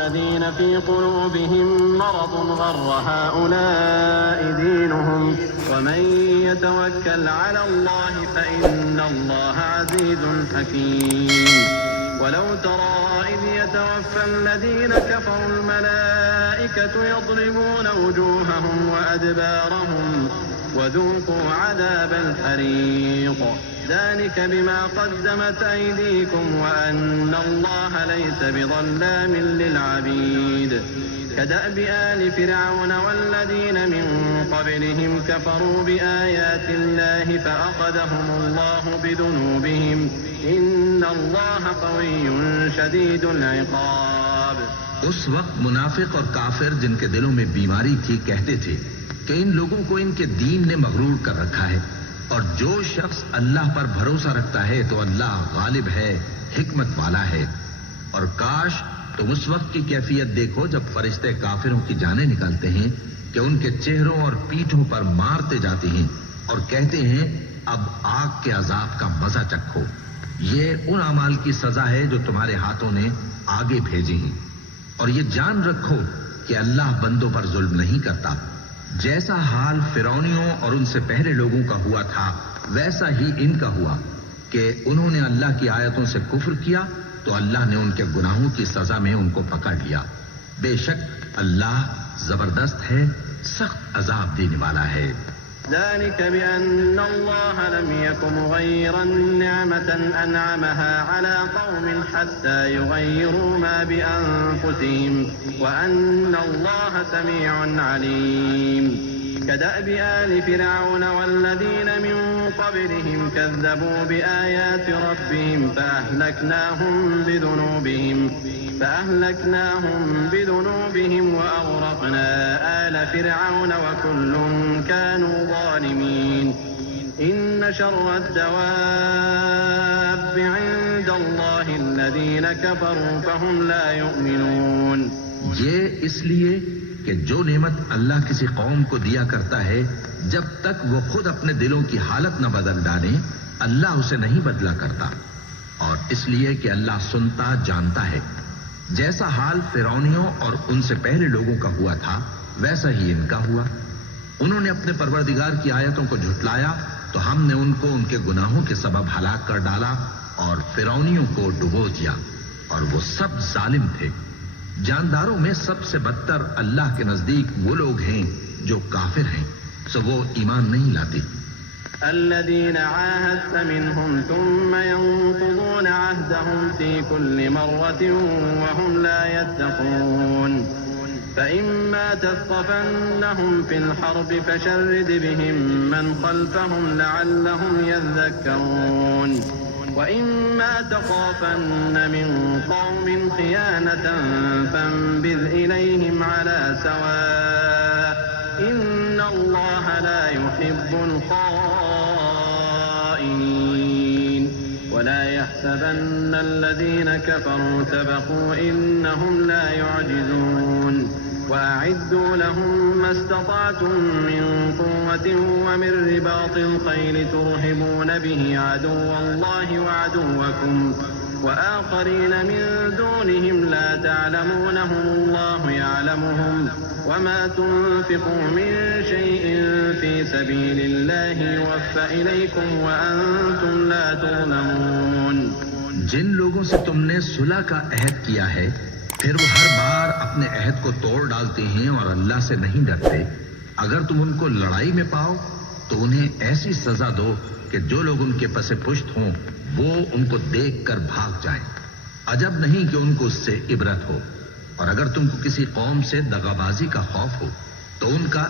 الذين في قلوبهم مرض غر هؤلاء دينهم ومن يتوكل على الله فإن الله عزيز حكيم ولو ترى إذ يتوفى الذين كفروا الملائكة يضربون وجوههم وأدبارهم وذوقوا عذاب الحريق ذلك بما قدمت أيديكم وأن الله ليس بظلام للعبيد كدأب آل فرعون والذين من قبلهم كفروا بآيات الله فأخذهم الله بذنوبهم إن الله قوي شديد العقاب. اس وقت منافق اور کافر جن کے دلوں میں بیماری تھی کہتے تھے کہ ان لوگوں کو ان کے دین نے مغرور کر رکھا ہے، اور جو شخص اللہ پر بھروسہ رکھتا ہے تو اللہ غالب ہے، حکمت والا ہے. اور کاش تم اس وقت کی کیفیت دیکھو جب فرشتے کافروں کی جانیں نکالتے ہیں کہ ان کے چہروں اور پیٹھوں پر مارتے جاتے ہیں اور کہتے ہیں اب آگ کے عذاب کا مزہ چکھو. یہ ان اعمال کی سزا ہے جو تمہارے ہاتھوں نے آگے بھیجے ہیں. اور یہ جان رکھو کہ اللہ بندوں پر ظلم نہیں کرتا. جیسا حال فرعونیوں اور ان سے پہلے لوگوں کا ہوا تھا ویسا ہی ان کا ہوا کہ انہوں نے اللہ کی آیتوں سے کفر کیا تو اللہ نے ان کے گناہوں کی سزا میں ان کو پکڑ لیا. بے شک اللہ زبردست ہے، سخت عذاب دینے والا ہے. ذلك بأن الله لم يكن مغيرا نعمة أنعمها على قوم حتى يغيروا ما بأنفسهم وأن الله سميع عليم. كدأب آل فرعون والذين من قبلهم كذبوا بآيات ربهم فأهلكناهم بذنوبهم وأغرقنا آل فرعون وكل كانوا ظالمين. إن شر الدواب عند الله الذين كفروا فهم لا يؤمنون. یہ اس لیے کہ جو نعمت اللہ کسی قوم کو دیا کرتا ہے جب تک وہ خود اپنے دلوں کی حالت نہ بدل ڈالے اللہ اسے نہیں بدلا کرتا، اور اس لیے کہ اللہ سنتا جانتا ہے. جیسا حال فرعونیوں اور ان سے پہلے لوگوں کا ہوا تھا ویسا ہی ان کا ہوا. انہوں نے اپنے پروردگار کی آیتوں کو جھٹلایا تو ہم نے ان کو ان کے گناہوں کے سبب ہلاک کر ڈالا اور فرعونیوں کو ڈبو دیا، اور وہ سب ظالم تھے. جانداروں میں سب سے بدتر اللہ کے نزدیک وہ لوگ ہیں جو کافر ہیں، سو وہ ایمان نہیں لاتے. الذين عاهدت منهم ثم ينقضون عهدهم في كل مرة وهم لا يتقون. فإما تثقفنهم في الحرب فشرد بهم من خلفهم لعلهم يذكرون. وإما تخافن من قوم خيانة فانبذ إليهم على سواء إن الله لا يحب الخائنين. ولا يحسبن الذين كفروا سبقوا إنهم لا يعجزون. وأعدوا لهم ما استطعتم من قوة ومن رباط الخيل ترهبون به عدو الله وعدوكم وآخرين من دونهم لا تعلمونهم الله يعلمهم وما تنفقوا من شيء في سبيل الله يوفى إليكم وأنتم لا تظلمون. جن لوگوں سے تم نے صلح کا عہد کیا ہے پھر وہ ہر بار اپنے عہد کو توڑ ڈالتے ہیں اور اللہ سے نہیں ڈرتے، اگر تم ان کو لڑائی میں پاؤ تو انہیں ایسی سزا دو کہ جو لوگ ان کے پس پشت ہوں وہ ان کو دیکھ کر بھاگ جائیں. عجب نہیں کہ ان کو اس سے عبرت ہو. اور اگر تم کو کسی قوم سے دغابازی کا خوف ہو تو ان کا